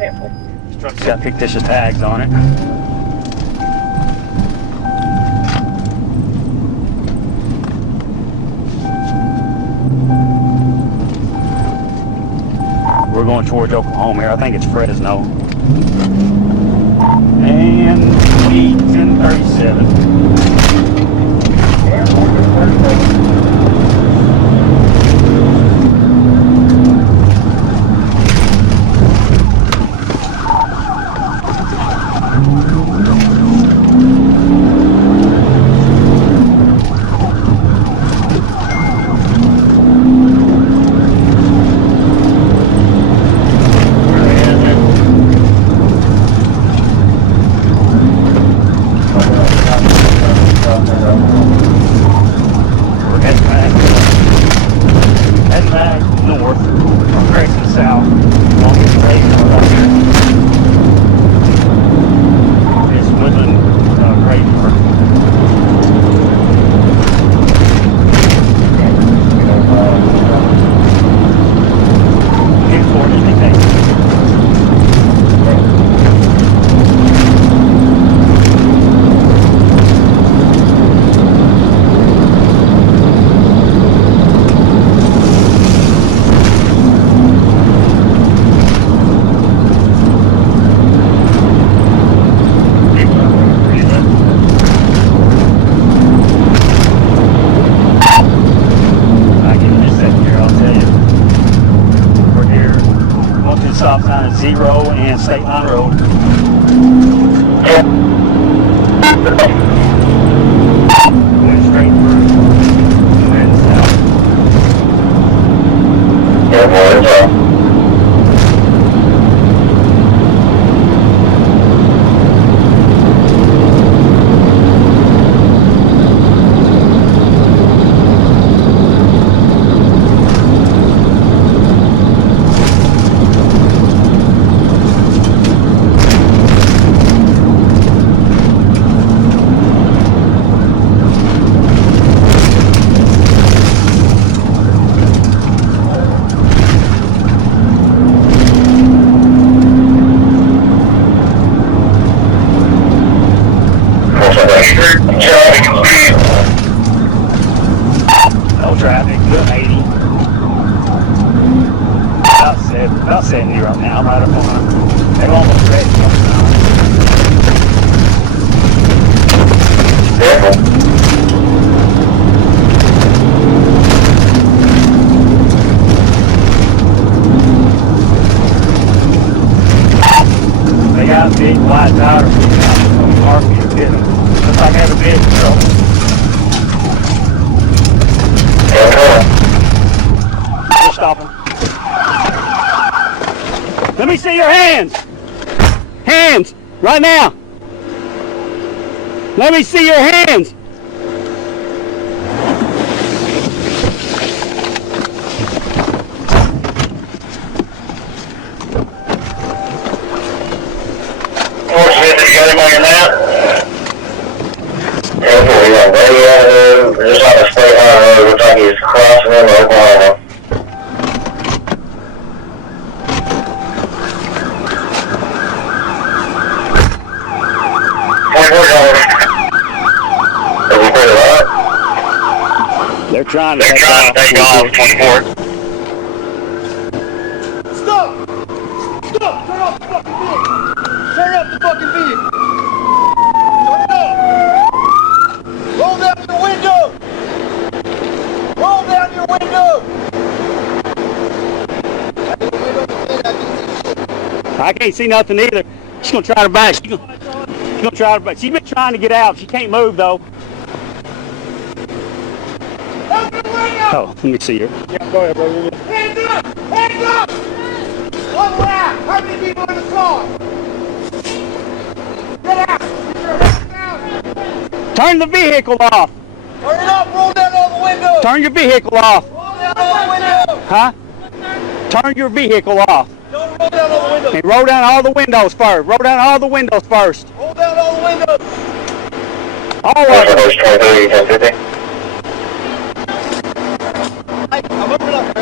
This truck's got fictitious tags on it. We're going towards Oklahoma here. I think it's Fresno. And 1037. Stop sign is 0 and State Line Road. Going straight through and south. No traffic, good 80. About 70 right now, I'm right up on them. They're almost ready. They got big wide tires. Market did them. Looks like I have a big trouble. Stop them. Let me see your hands. Hands, right now. Let me see your hands. Just on the State Line Road, looks like he's crossing into Oklahoma. They're trying to take off 24. Stop! Stop! Turn off the fucking vehicle! Turn off the fucking vehicle! Turn it off! Roll down your window! Roll down your window! I can't see nothing either. She's gonna try to back. She's gonna try to back. She's been trying to get out. She can't move though. Oh, let me see her. Yeah, go ahead, bro. Hands up! Hands up! One lap! How many people in the car? Get out! Get your hands down! Turn the vehicle off! Turn it off! Roll down all the windows! Turn your vehicle off! Roll down all the windows! Huh? Turn your vehicle off! Don't roll down all the windows! Hey, roll down all the windows first! Roll down all the windows first! Roll down all the windows! All right! I'm opening up.